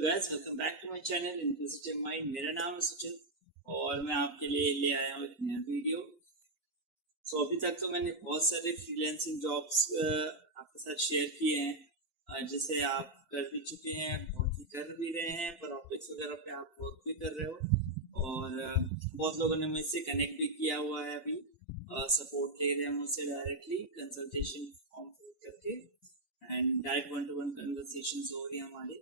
Hello guys, welcome back to my channel inquisitive mind. मेरा नाम है सुचिन और मैं आपके लिए ले आया हूँ एक नया वीडियो। अभी तक तो मैंने बहुत सारे फ्रीलांसिंग जॉब्स आपके साथ शेयर किए हैं, जिसे आप कर भी चुके हैं, बहुत ही कर भी रहे हैं, पर ऑफिस वगैरह पे आप वर्क भी कर रहे हो और बहुत लोगों ने मुझसे कनेक्ट भी किया हुआ है। अभी सपोर्ट ले रहे हैं मुझसे डायरेक्टली कंसल्टेशन फॉर्म फिल करके एंड डायरेक्ट 1-to-1 कन्वर्सेशंस हो रही है हमारी,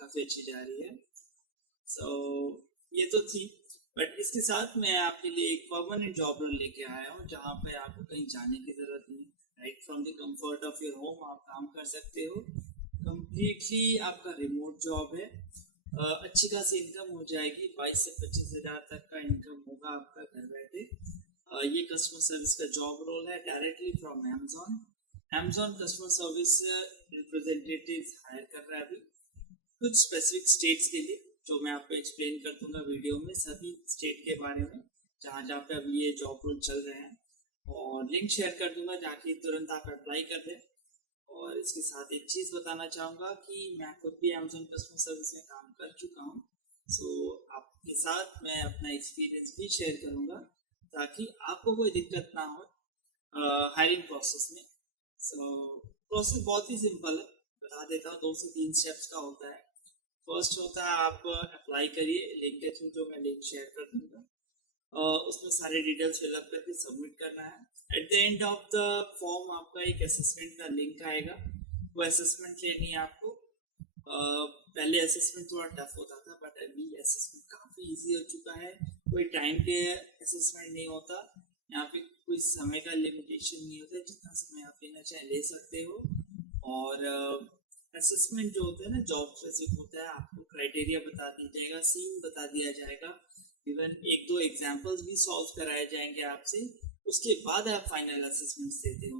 काफ़ी अच्छी जा रही है। ये तो थी, बट इसके साथ मैं आपके लिए एक परमानेंट जॉब रोल लेके आया हूँ जहाँ पे आपको कहीं जाने की ज़रूरत नहीं। Right from the comfort of your home आप काम कर सकते हो। कम्प्लीटली आपका रिमोट जॉब है। अच्छी खासी इनकम हो जाएगी, 22 से 25 हज़ार तक का इनकम होगा आपका घर बैठे। ये कस्टमर सर्विस का जॉब रोल है directly from Amazon customer service representative hire कर रहा है अभी कुछ स्पेसिफिक स्टेट्स के लिए, जो मैं आपको एक्सप्लेन कर दूंगा वीडियो में सभी स्टेट के बारे में जहाँ जहाँ पे अभी ये जॉब रोल चल रहे हैं, और लिंक शेयर कर दूंगा जाके तुरंत आप अप्लाई कर दें। और इसके साथ एक चीज़ बताना चाहूँगा कि मैं खुद भी अमेज़ॉन कस्टमर सर्विस में काम कर चुका हूँ। आपके साथ मैं अपना एक्सपीरियंस भी शेयर करूँगा ताकि आपको कोई दिक्कत ना हो हायरिंग प्रोसेस में। प्रोसेस बहुत ही सिंपल है, बता देता हूँ। 2 से 3 स्टेप्स का होता है। फर्स्ट होता है आप अप्लाई करिए लिंक के थ्रू, जो मैं लिंक शेयर कर दूँगा। उसमें सारे डिटेल्स फिलअप करके सबमिट करना है। At the end of the form आपका एक असेसमेंट का लिंक आएगा, वो असेसमेंट लेनी है आपको। पहले असेसमेंट थोड़ा टफ होता था, बट अभी असेसमेंट काफ़ी इजी हो चुका है। कोई टाइम पे असेसमेंट नहीं होता, यहाँ पे कोई समय का लिमिटेशन नहीं होता, जितना समय आप लेना चाहे ले सकते हो। और असेसमेंट जो होता है ना जॉब स्पेसिफिक होता है, आपको क्राइटेरिया बता दिया जाएगा, सीन बता दिया जाएगा, इवन 1-2 एग्जांपल्स भी सॉल्व कराए जाएंगे आपसे। उसके बाद आप फाइनल असेसमेंट देते हो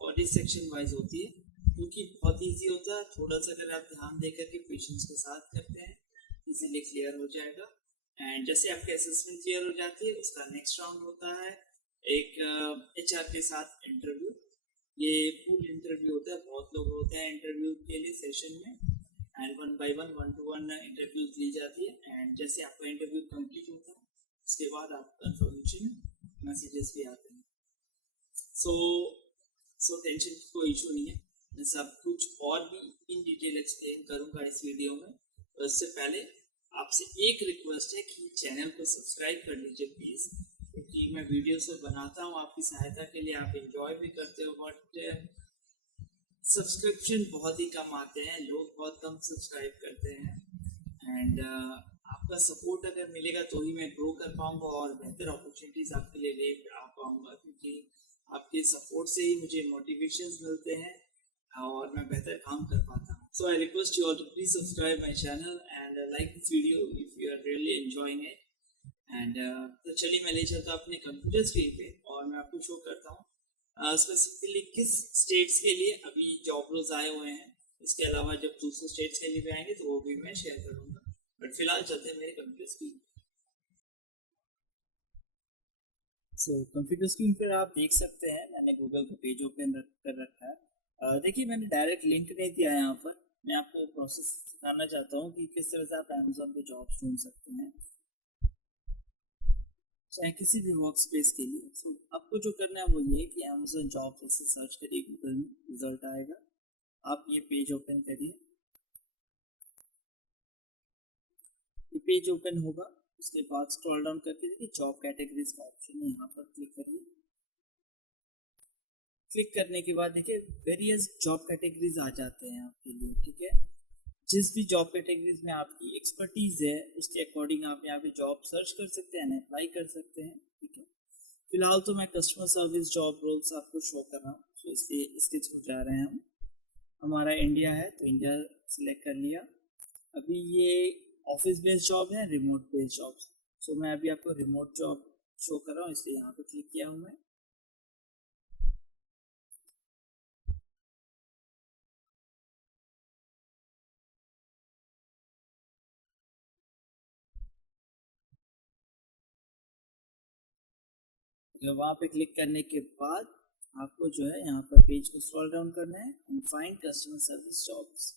और ये सेक्शन वाइज होती है, क्योंकि बहुत ईजी होता है। थोड़ा सा अगर आप ध्यान देकर के पेशेंस के साथ करते हैं इजीली क्लियर हो जाएगा। एंड जैसे आपके असेसमेंट क्लियर हो जाती है, उसका नेक्स्ट राउंड होता है एक HR के साथ इंटरव्यू। ये फुल इंटरव्यू होता है, बहुत लोग होते हैं इंटरव्यू के लिए सेशन में, एंड 1-by-1 इंटरव्यूज ली जाती है। एंड जैसे आपका इंटरव्यू कंप्लीट होता है उसके बाद आप कंफर्मेशन मैसेजेस भी आते हैं। सो टेंशन की कोई इशू नहीं है, मैं सब कुछ और भी इन डिटेल एक्सप्लेन करूँगा इस वीडियो में। तो इससे पहले आपसे एक रिक्वेस्ट है कि चैनल को सब्सक्राइब कर लीजिए प्लीज़, क्योंकि मैं वीडियोस तो बनाता हूँ आपकी सहायता के लिए, आप एंजॉय भी करते हो, बट सब्सक्रिप्शन बहुत ही कम आते हैं, लोग बहुत कम सब्सक्राइब करते हैं। एंड आपका सपोर्ट अगर मिलेगा तो ही मैं ग्रो कर पाऊँगा और बेहतर अपॉर्चुनिटीज़ आपके लिए ले आ पाऊँगा, क्योंकि आपके सपोर्ट से ही मुझे मोटिवेशंस मिलते हैं और मैं बेहतर काम कर पाता हूँ। So I request you all to please subscribe my channel and like this video if you are really enjoying it. And तो चलिए मैं ले चलता हूँ अपने कंप्यूटर स्क्रीन पे और मैं आपको शो करता हूँ स्पेसिफिकली किस स्टेट्स के लिए अभी जॉब रोल्स आए हुए हैं। इसके अलावा जब दूसरे स्टेट्स के लिए भी आएंगे तो वो भी मैं शेयर करूँगा, बट फिलहाल चलते हैं मेरे कंप्यूटर स्क्रीन। कंप्यूटर स्क्रीन पर आप देख सकते हैं मैंने गूगल का पेज ओपन कर रखा है। देखिए मैंने डायरेक्ट लिंक नहीं दिया यहाँ पर, मैं आपको प्रोसेस सिखाना चाहता हूँ कि किस तरह से आप अमेज़ॉन पे जॉब ढूंढ सकते हैं चाहे किसी भी वर्क स्पेस के लिए। आपको जो करना है वो ये है कि अमेज़ॉन जॉब जैसे सर्च करिए, गूगल में रिजल्ट आएगा, आप ये पेज ओपन करिए। ये पेज ओपन होगा, उसके बाद स्क्रॉल डाउन करके देखिए जॉब कैटेगरीज का ऑप्शन है, यहाँ पर क्लिक करिए। क्लिक करने के बाद देखिए वेरियस जॉब कैटेगरीज आ जाते हैं आपके लिए, ठीक है। जिस भी जॉब कैटेगरीज में आपकी एक्सपर्टीज है उसके अकॉर्डिंग आप यहाँ पे जॉब सर्च कर सकते हैं, अप्लाई कर सकते हैं, ठीक है। फिलहाल तो मैं कस्टमर सर्विस जॉब रोल्स आपको शो कर रहा हूँ, तो इसलिए इसके थ्रू जा रहे हैं हम। हमारा इंडिया है तो इंडिया सिलेक्ट कर लिया। अभी ये ऑफिस बेस्ड जॉब है, रिमोट बेस्ड जॉब। सो मैं अभी आपको रिमोट जॉब शो कर रहा हूँ, इसलिए यहाँ पे क्लिक किया हूँ मैं। वहाँ पे क्लिक करने के बाद आपको जो है यहाँ पर पेज को स्क्रॉल डाउन करना है and find customer service jobs.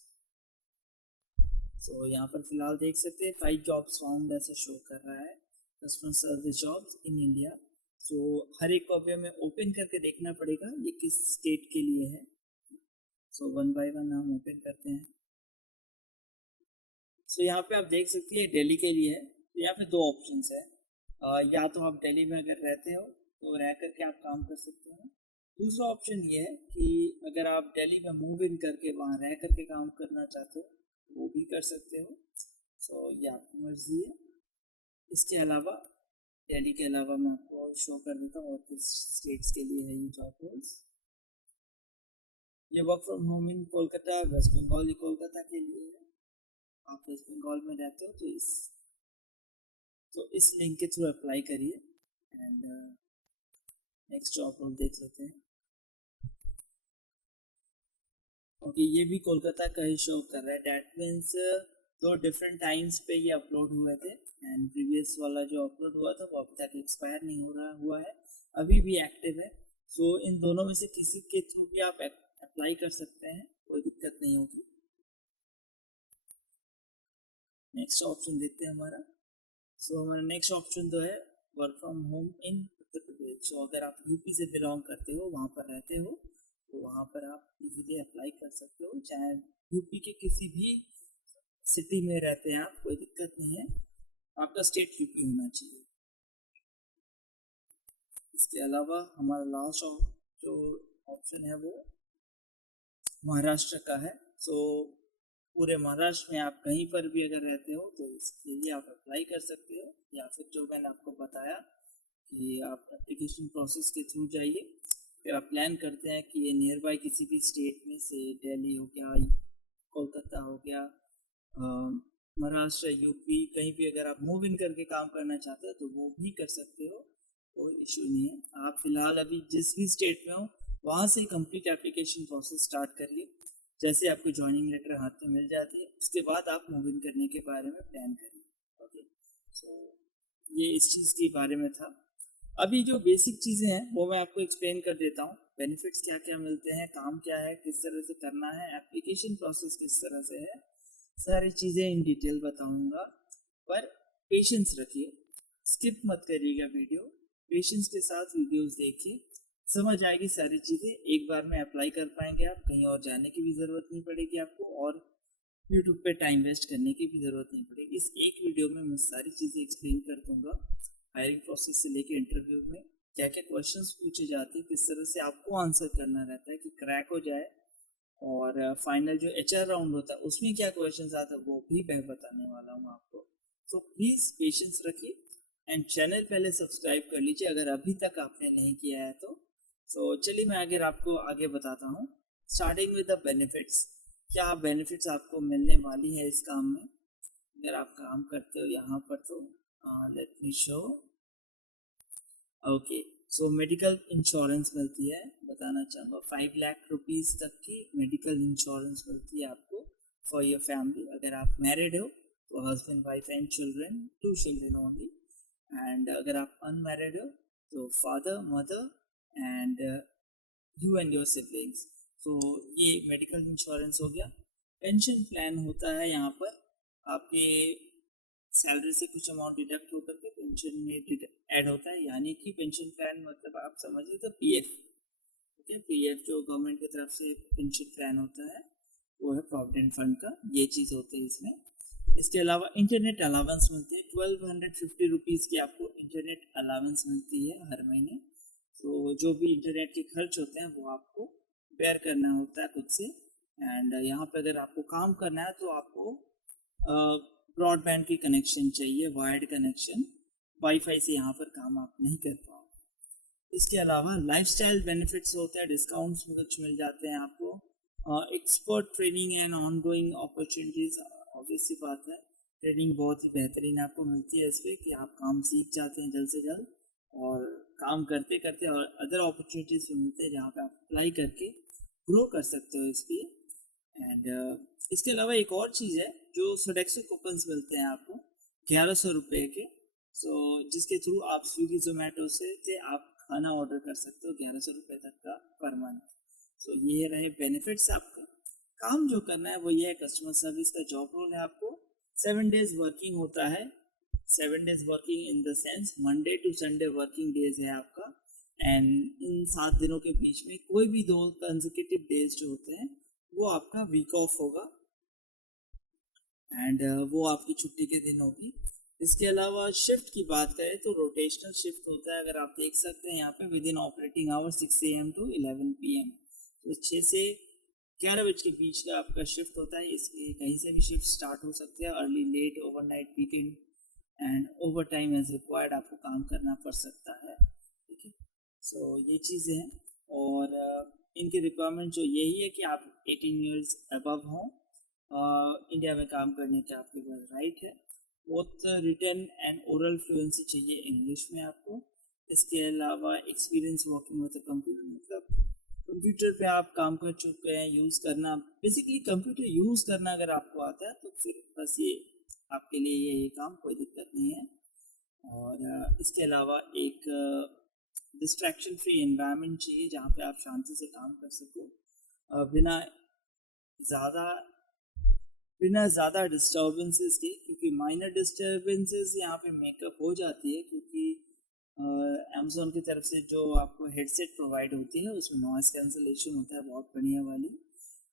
So यहाँ पर फिलहाल देख सकते हैं 5 जॉब्स फाउंड ऐसे शो कर रहा है, customer service jobs in India. So हर एक को अभी हमें ओपन करके देखना पड़ेगा ये किस स्टेट के लिए है। सो वन बाय वन हम ओपन करते हैं। सो यहाँ पे आप देख सकते हैं दिल्ली के लिए है। तो यहाँ पे 2 ऑप्शंस है, या तो आप दिल्ली में अगर रहते हो तो रह करके आप काम कर सकते हो। दूसरा ऑप्शन ये है कि अगर आप दिल्ली में मूव इन करके वहाँ रह करके काम करना चाहते हो वो भी कर सकते हो। सो ये आपकी मर्जी है। इसके अलावा दिल्ली के अलावा मैं आपको शो कर देता हूँ और किस स्टेट्स के लिए है ये जॉब रोल्स। ये work from home in Kolkata, West Bengal, ये कोलकाता के लिए है। आप वेस्ट बंगाल में रहते हो तो इस लिंक के थ्रू अप्लाई करिए एंड नेक्स्ट जॉब रोल देख लेते हैं। ओके, ये भी कोलकाता का ही शो कर रहा है। डैट मीन्स 2 डिफरेंट टाइम्स पे ये अपलोड हुए थे एंड प्रीवियस वाला जो अपलोड हुआ था वो अभी तक एक्सपायर नहीं हुआ है, अभी भी एक्टिव है। सो इन दोनों में से किसी के थ्रू भी आप अप्लाई कर सकते हैं, कोई दिक्कत नहीं होगी। नेक्स्ट ऑप्शन देखते हैं हमारा। सो हमारा नेक्स्ट ऑप्शन जो है वर्क फ्रॉम होम इन उत्तर प्रदेश। सो अगर आप यूपी से बिलोंग करते हो, वहाँ पर रहते हो, तो वहाँ पर आप इजीली अप्लाई कर सकते हो। चाहे यूपी के किसी भी सिटी में रहते हैं आप, कोई दिक्कत नहीं है, आपका स्टेट यूपी होना चाहिए। इसके अलावा हमारा लास्ट जो ऑप्शन है वो महाराष्ट्र का है। सो पूरे महाराष्ट्र में आप कहीं पर भी अगर रहते हो तो इसके लिए आप अप्लाई कर सकते हो, या फिर जो मैंने आपको बताया कि आप एप्लीकेशन प्रोसेस के थ्रू जाइए। फिर आप प्लान करते हैं कि ये नियर बाय किसी भी स्टेट में से दिल्ली हो गया, कोलकाता हो गया, महाराष्ट्र, यूपी, कहीं भी अगर आप मूव इन करके काम करना चाहते हो तो वो भी कर सकते हो, कोई इशू नहीं है। आप फिलहाल अभी जिस भी स्टेट में हो वहाँ से कंप्लीट एप्लीकेशन प्रोसेस स्टार्ट करिए। जैसे आपको ज्वाइनिंग लेटर हाथ में मिल जाती है उसके बाद आप मूव इन करने के बारे में प्लान करिए। ओके, सो ये इस चीज़ के बारे में था। अभी जो बेसिक चीज़ें हैं वो मैं आपको एक्सप्लेन कर देता हूँ। बेनिफिट्स क्या क्या मिलते हैं, काम क्या है, किस तरह से करना है, एप्लीकेशन प्रोसेस किस तरह से है, सारी चीज़ें इन डिटेल बताऊँगा। पर पेशेंस रखिए, स्किप मत करिएगा वीडियो, पेशेंस के साथ वीडियोस देखिए, समझ आएगी सारी चीज़ें। एक बार में अप्लाई कर पाएंगे आप, कहीं और जाने की भी ज़रूरत नहीं पड़ेगी आपको, और यूट्यूब पे टाइम वेस्ट करने की भी ज़रूरत नहीं पड़ेगी। इस एक वीडियो में मैं सारी चीज़ें एक्सप्लेन कर दूँगा, हायरिंग प्रोसेस से लेके इंटरव्यू में क्या क्या क्वेश्चंस पूछे जाते हैं, किस तरह से आपको आंसर करना रहता है कि क्रैक हो जाए, और फाइनल जो HR राउंड होता है उसमें क्या क्वेश्चंस आते हैं वो भी मैं बताने वाला हूँ आपको। सो प्लीज़ पेशेंस रखिए एंड चैनल पहले सब्सक्राइब कर लीजिए अगर अभी तक आपने नहीं किया है तो। सो चलिए मैं आपको आगे बताता हूँ, स्टार्टिंग विद द बेनिफिट्स। क्या बेनिफिट्स आपको मिलने वाली है इस काम में अगर आप काम करते हो यहाँ पर, तो let me show. Okay, so medical insurance मिलती है, बताना चाहूँगा 5 लाख रुपीज़ तक की मेडिकल इंश्योरेंस मिलती है आपको फॉर योर फैमिली। अगर आप मैरिड हो तो husband, wife and children, 2 children only, and अगर आप अनमैरिड हो तो father, mother and you and your siblings. तो ये मेडिकल इंश्योरेंस हो गया। पेंशन प्लान होता है यहाँ पर, आपके सैलरी से कुछ अमाउंट डिडक्ट होकर के पेंशन में ऐड होता है, यानी कि पेंशन प्लान मतलब आप समझिए तो PF। ओके, PF जो गवर्नमेंट की तरफ से पेंशन प्लान होता है वो है प्रोविडेंट फंड का, ये चीज़ होती है इसमें। इसके अलावा इंटरनेट अलावेंस मिलती है, 1250 रुपीज़ की आपको इंटरनेट अलावेंस मिलती है हर महीने। तो जो भी इंटरनेट के खर्च होते हैं वो आपको बेयर करना होता है खुद से। एंड यहाँ पे अगर आपको काम करना है तो आपको ब्रॉडबैंड की कनेक्शन चाहिए, वायर्ड कनेक्शन, वाईफाई से यहाँ पर काम आप नहीं कर पाओगे। इसके अलावा लाइफस्टाइल बेनिफिट्स होते हैं, डिस्काउंट्स कुछ मिल जाते हैं आपको, expert training and ongoing opportunities. Obvious सी बात है, ट्रेनिंग बहुत ही बेहतरीन आपको मिलती है इस पर कि आप काम सीख जाते हैं जल्द से जल्द, और काम करते करते और अदर अपॉर्चुनिटीज़ मिलते हैं जहाँ पे आप अप्लाई करके ग्रो कर सकते हो इस पर। एंड इसके अलावा एक और चीज़ है जो सोडेक्सो कूपन्स मिलते हैं आपको 1100 रुपये के। सो जिसके थ्रू आप स्विगी जोमेटो से आप खाना ऑर्डर कर सकते हो 1100 रुपये तक का पर मंथ। सो ये रहे बेनिफिट्स आपका। काम जो करना है वो ये है, कस्टमर सर्विस का जॉब रोल है आपको। 7 डेज वर्किंग होता है, 7 days working in the sense Monday to Sunday working days है आपका। एंड इन 7 दिनों के बीच में कोई भी 2 कंसेक्यूटिव डेज जो होते हैं वो आपका वीक ऑफ होगा, एंड वो आपकी छुट्टी के दिन होगी। इसके अलावा शिफ्ट की बात करें तो रोटेशनल शिफ्ट होता है, अगर आप देख सकते हैं यहाँ पे within operating hour 6 AM to 11 PM। तो 6 से 11 बजे के बीच का आपका शिफ्ट होता है। इसके कहीं से भी शिफ्ट स्टार्ट हो सकते हैं, early late overnight weekend and overtime as required आपको काम करना पड़ सकता है। ठीक है, सो ये चीज़ें हैं। और इनकी रिक्वायरमेंट जो यही है कि आप 18 ईयर्स अबव हों, इंडिया में काम करने का आपके पास राइट है। Both written and oral fluency चाहिए इंग्लिश में आपको। इसके अलावा एक्सपीरियंस वर्किंग विद कंप्यूटर, मतलब कंप्यूटर पे आप काम कर चुके हैं, यूज़ करना, बेसिकली कंप्यूटर यूज़ करना अगर आपको आता है तो फिर बस ये आपके लिए ये काम कोई दिक्कत नहीं है। और इसके अलावा एक डिस्ट्रैक्शन फ्री एनवायरनमेंट चाहिए जहाँ पे आप शांति से काम कर सको, बिना ज़्यादा डिस्टर्बेंसेस के, क्योंकि माइनर डिस्टर्बेंसेस यहाँ पे मेकअप हो जाती है, क्योंकि अमेज़ॉन की तरफ से जो आपको हेडसेट प्रोवाइड होती है उसमें नॉइस कैंसलेशन होता है बहुत बढ़िया वाली,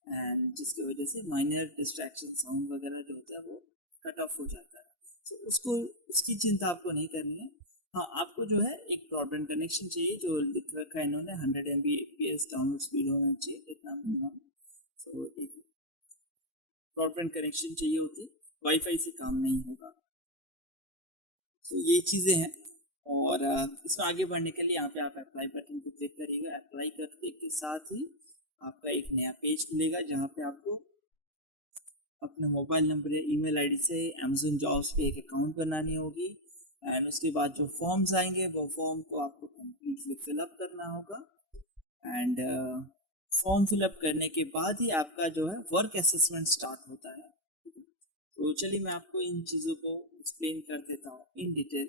एंड जिसकी वजह से माइनर डिस्ट्रैक्शन साउंड वगैरह जो होता है वो कट ऑफ हो जाता है। तो उसकी चिंता आपको नहीं करनी है। हाँ, आपको जो है एक ब्रॉडबैंड कनेक्शन चाहिए, जो लिख रखा है इन्होंने 100 Mbps डाउनलोड स्पीड होना चाहिए, इतना मिनिमम। तो एक ब्रॉडबैंड कनेक्शन चाहिए होती, वाईफाई से काम नहीं होगा। तो ये चीज़ें हैं। और इसमें आगे बढ़ने के लिए यहाँ पे आप अप्लाई बटन को क्लिक करिएगा। अप्लाई करने के साथ ही आपका एक नया पेज खुलेगा जहाँ पे आपको अपने मोबाइल नंबर या ईमेल आईडी से अमेज़न जॉब्स पे एक अकाउंट बनानी होगी। एंड उसके बाद जो फॉर्म्स आएंगे वो फॉर्म को आपको कम्प्लीटली फिलअप करना होगा। एंड फॉर्म फिलअप करने के बाद ही आपका जो है वर्क असेसमेंट स्टार्ट होता है। तो चलिए मैं आपको इन चीज़ों को एक्सप्लेन कर देता हूँ इन डिटेल।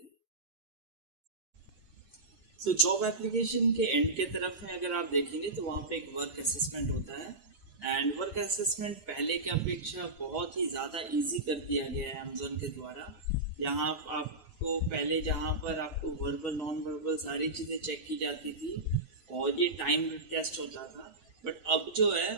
तो जॉब एप्लीकेशन के एंड के तरफ में अगर आप देखेंगे तो वहाँ पे एक वर्क असेसमेंट होता है। एंड वर्क असेसमेंट पहले की अपेक्षा बहुत ही ज़्यादा इजी कर दिया गया है अमेज़ॉन के द्वारा। यहाँ आपको पहले जहाँ पर आपको वर्बल नॉन वर्बल सारी चीज़ें चेक की जाती थी और ये टाइम टेस्ट होता था, बट अब जो है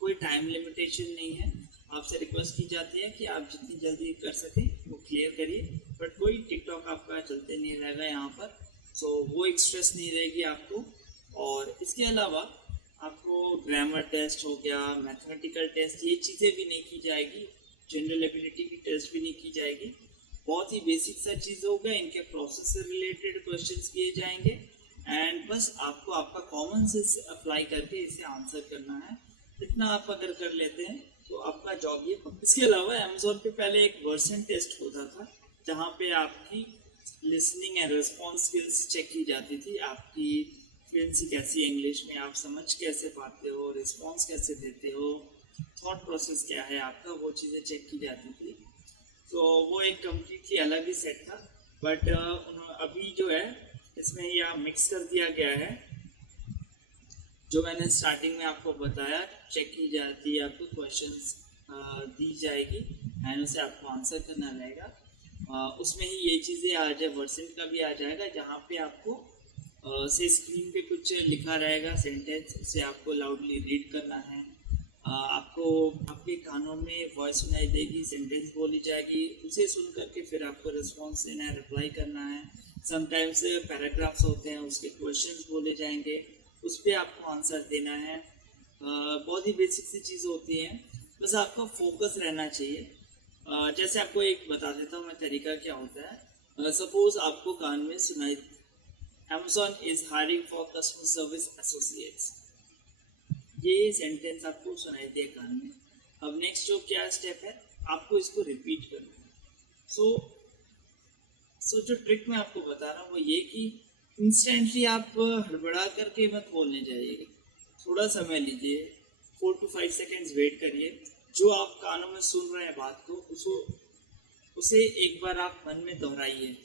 कोई टाइम लिमिटेशन नहीं है। आपसे रिक्वेस्ट की जाती है कि आप जितनी जल्दी कर सकें वो क्लियर करिए, बट कोई टिकटॉक आपका चलते नहीं रहेगा यहाँ पर। सो वो एक स्ट्रेस नहीं रहेगी आपको। और इसके अलावा आपको ग्रामर टेस्ट हो गया, मैथमेटिकल टेस्ट, ये चीज़ें भी नहीं की जाएगी। जनरल एबिलिटी की टेस्ट भी नहीं की जाएगी। बहुत ही बेसिक सा चीज़ होगा। इनके प्रोसेस से रिलेटेड क्वेश्चंस किए जाएंगे एंड बस आपको आपका कॉमन सेंस अप्लाई करके इसे आंसर करना है। इतना आप अगर कर लेते हैं तो आपका जॉब ये। इसके अलावा अमेज़ॉन पे पहले एक वर्सन टेस्ट होता था जहाँ पे आपकी listening and response skills check की जाती थी। आपकी फ्लुएंसी कैसी है इंग्लिश में, आप समझ कैसे पाते हो, रिस्पॉन्स कैसे देते हो, थॉट प्रोसेस क्या है आपका, वो चीज़ें चेक की जाती थी। तो वो एक कम्प्लीटली अलग ही सेट था। बट अभी जो है इसमें यह मिक्स कर दिया गया है। जो मैंने स्टार्टिंग में आपको बताया, चेक की जाती है, आपको क्वेश्चंस दी जाएगी एंड उसे आपको आंसर करना रहेगा। उसमें ही ये चीज़ें आ जाए, वर्सेंट का भी आ जाएगा जहाँ पे आपको से स्क्रीन पे कुछ लिखा रहेगा सेंटेंस, उसे आपको लाउडली रीड करना है। आपको आपके कानों में वॉइस सुनाई देगी, सेंटेंस बोली जाएगी, उसे सुन करके फिर आपको रिस्पॉन्स देना है, रिप्लाई करना है। समटाइम्स पैराग्राफ्स होते हैं, उसके क्वेश्चंस बोले जाएंगे, उस पर आपको आंसर देना है। बहुत ही बेसिक सी चीज़ होती हैं, बस आपका फोकस रहना चाहिए। जैसे आपको एक बता देता हूँ मैं तरीका क्या होता है। सपोज आपको कान में सुनाई Amazon is hiring for customer service associates, ये सेंटेंस आपको सुनाई दिया कान में। अब नेक्स्ट जो क्या स्टेप है, आपको इसको रिपीट करना है। सो जो ट्रिक मैं आपको बता रहा हूँ वो ये कि इंस्टेंटली आप हड़बड़ा करके मत बोलने जाइएगा। थोड़ा समय लीजिए, 4 to 5 सेकेंड्स वेट करिए। जो आप कानों में सुन रहे हैं बात को, उसे एक बार आप मन में दोहराइए।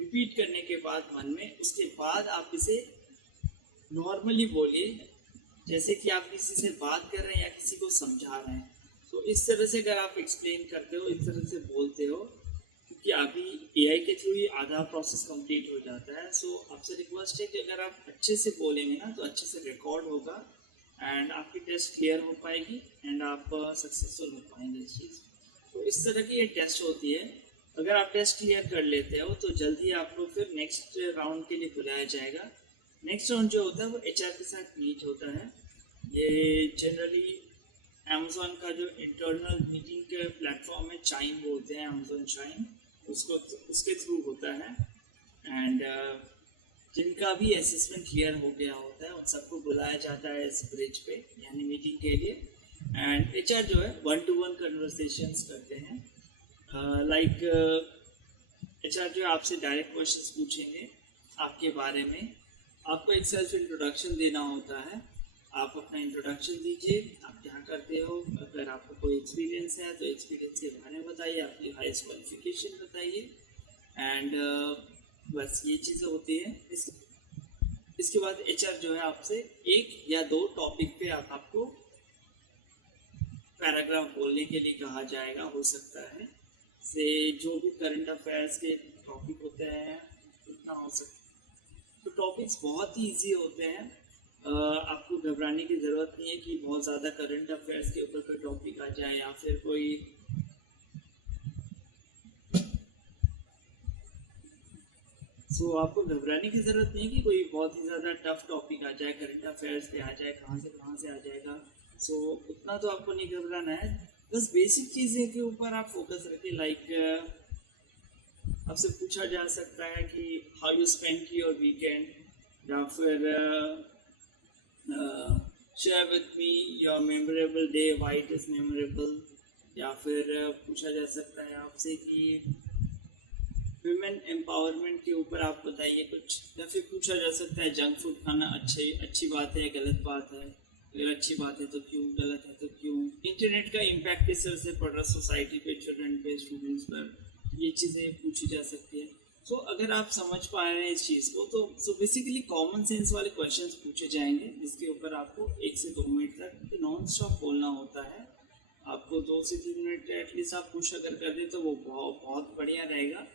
रिपीट करने के बाद मन में, उसके बाद आप इसे नॉर्मली बोलिए जैसे कि आप किसी से बात कर रहे हैं या किसी को समझा रहे हैं, तो इस तरह से अगर आप एक्सप्लेन करते हो, इस तरह से बोलते हो, क्योंकि अभी एआई के थ्रू ही आधा प्रोसेस कंप्लीट हो जाता है। सो आपसे रिक्वेस्ट है कि अगर आप अच्छे से बोलेंगे ना तो अच्छे से रिकॉर्ड होगा एंड आपकी टेस्ट क्लियर हो पाएगी एंड आप सक्सेसफुल हो पाएंगे इस चीज़। तो इस तरह की ये टेस्ट होती है। अगर आप टेस्ट क्लियर कर लेते हो तो जल्दी आपको फिर नेक्स्ट राउंड के लिए बुलाया जाएगा। नेक्स्ट राउंड जो होता है वो एचआर के साथ मीट होता है। ये जनरली अमेज़ॉन का जो इंटरनल मीटिंग के प्लेटफॉर्म है, चाइम बोलते हैं, अमेज़ॉन चाइम, उसके थ्रू होता है। एंड जिनका भी असेसमेंट क्लियर हो गया होता है उन सबको बुलाया जाता है इस ब्रिज पे यानी मीटिंग के लिए। एंड एचआर जो है 1-to-1 कन्वर्सेशंस करते हैं। लाइक एचआर जो है आपसे डायरेक्ट क्वेश्चंस पूछेंगे आपके बारे में। आपको एक सेल्फ इंट्रोडक्शन देना होता है। आप अपना इंट्रोडक्शन दीजिए, आप क्या करते हो, अगर आपको कोई एक्सपीरियंस है तो एक्सपीरियंस के बारे में बताइए, आपकी हाईएस्ट क्वालिफिकेशन बताइए। एंड बस ये चीज़ें होती है। इसके बाद एचआर जो है आपसे 1 या 2 टॉपिक पे आपको पैराग्राफ बोलने के लिए कहा जाएगा, हो सकता है से जो भी करंट अफेयर्स के टॉपिक होते हैं उतना हो सकता है। तो टॉपिक्स बहुत ही ईजी होते हैं। आपको घबराने की ज़रूरत नहीं है कि बहुत ज़्यादा करंट अफेयर्स के ऊपर कोई टॉपिक आ जाए या फिर कोई आपको घबराने की ज़रूरत नहीं है कि कोई बहुत ही ज़्यादा टफ टॉपिक आ जाए, करंट अफेयर्स पे आ जाए, कहाँ से आ जाएगा। उतना तो आपको नहीं घबराना है। बस बेसिक चीज़ें के ऊपर आप फोकस रखिए। लाइक आपसे पूछा जा सकता है कि how you spend your weekend, या फिर share with me your memorable day, why it is memorable. या फिर पूछा जा सकता है आपसे कि विमेन एम्पावरमेंट के ऊपर आप बताइए कुछ। या फिर पूछा जा सकता है जंक फूड खाना अच्छी बात है, गलत बात है, अगर अच्छी बात है तो क्यों, गलत है तो क्यों, इंटरनेट का इम्पैक्ट किस तरह से पड़ रहा है सोसाइटी पे, चिल्ड्रन पे, स्टूडेंट्स पर, ये चीज़ें पूछी जा सकती है। अगर आप समझ पा रहे हैं इस चीज़ को तो बेसिकली कॉमन सेंस वाले क्वेश्चंस पूछे जाएंगे जिसके ऊपर आपको 1 से 2 मिनट तक नॉन स्टॉप बोलना होता है। आपको 2 से 3 मिनट एटलीस्ट आप पुश अगर कर दें तो वो बहुत बढ़िया रहेगा।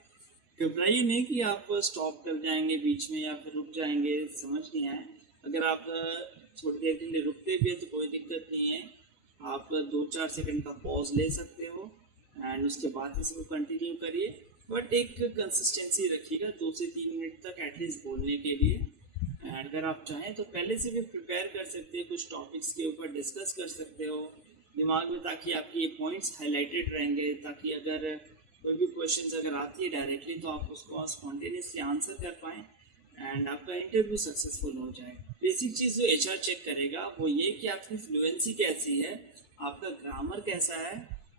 घबराइए नहीं कि आप स्टॉप कर जाएंगे बीच में या फिर रुक जाएंगे, समझ नहीं आए। अगर आप थोड़ी देर के लिए रुकते भी है तो कोई दिक्कत नहीं है, आप 2-4 सेकंड का पॉज ले सकते हो एंड उसके बाद इसको कंटिन्यू करिए। बट एक कंसिस्टेंसी रखिएगा 2 से 3 मिनट तक एटलीस्ट बोलने के लिए। एंड अगर आप चाहें तो पहले से भी प्रिपेयर कर सकते हैं, कुछ टॉपिक्स के ऊपर डिस्कस कर सकते हो दिमाग में, ताकि आपकी ये पॉइंट्स हाईलाइटेड रहेंगे, ताकि अगर कोई भी क्वेश्चन अगर आती है डायरेक्टली तो आप उसको स्पॉन्टेनियसली आंसर कर पाएँ एंड आपका इंटरव्यू सक्सेसफुल हो जाए। बेसिक चीज़ जो एचआर चेक करेगा वो ये कि आपकी फ्लुएंसी कैसी है, आपका ग्रामर कैसा है,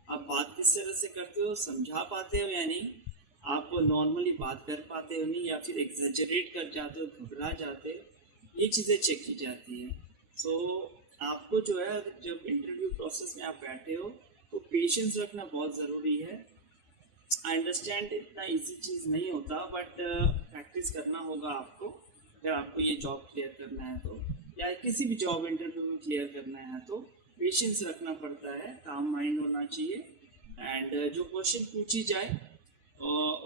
आप बात किस तरह से करते हो, समझा पाते हो या नहीं, आप नॉर्मली बात कर पाते हो नहीं, या फिर एग्जैजरेट कर जाते हो, घबरा जाते हो, ये चीज़ें चेक की जाती हैं। आपको जो है जब इंटरव्यू प्रोसेस में आप बैठे हो तो पेशेंस रखना बहुत ज़रूरी है। आई अंडरस्टैंड इतना इजी चीज़ नहीं होता, बट प्रैक्टिस करना होगा आपको अगर आपको ये जॉब क्लियर करना है तो, या किसी भी जॉब इंटरव्यू में क्लियर करना है तो पेशेंस रखना पड़ता है, काम माइंड होना चाहिए। एंड जो क्वेश्चन पूछी जाए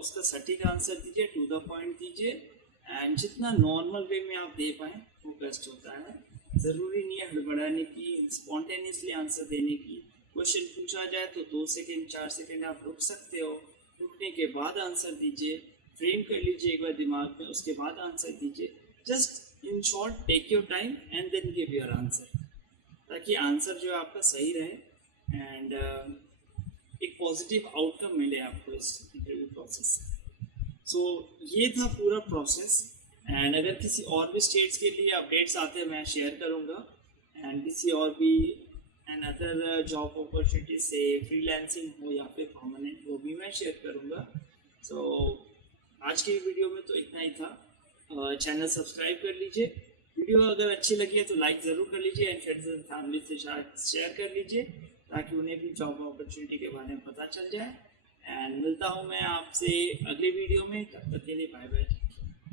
उसका सटीक आंसर दीजिए, टू द पॉइंट दीजिए एंड जितना नॉर्मल वे में आप दे पाएँ वो बेस्ट होता है। ज़रूरी नहीं है हड़बड़ाने की, स्पॉन्टेनियसली आंसर देने की। क्वेश्चन पूछा जाए तो 2 सेकेंड 4 सेकेंड आप रुक सकते हो, रुकने के बाद आंसर दीजिए, फ्रेम कर लीजिए एक बार दिमाग में, उसके बाद आंसर दीजिए। Just in short take your time and then give your answer, ताकि आंसर जो है आपका सही रहे एंड एक पॉजिटिव आउटकम मिले आपको इस इंटरव्यू प्रोसेस से। ये था पूरा प्रोसेस। एंड अगर किसी और भी स्टेट्स के लिए अपडेट्स आते हैं मैं शेयर करूँगा, एंड किसी और भी एंड अदर जॉब अपॉर्चुनिटी से फ्रीलांसिंग हो या फिर परमानेंट वो भी मैं शेयर करूँगा। आज की वीडियो में तो इतना ही था। चैनल सब्सक्राइब कर लीजिए, वीडियो अगर अच्छी लगी है तो लाइक ज़रूर कर लीजिए एंड फ्रेंड्स एंड फैमिली से शेयर कर लीजिए ताकि उन्हें भी जॉब अपॉर्चुनिटी के बारे में पता चल जाए। एंड मिलता हूँ मैं आपसे अगले वीडियो में, तब तक के लिए बाय बाय।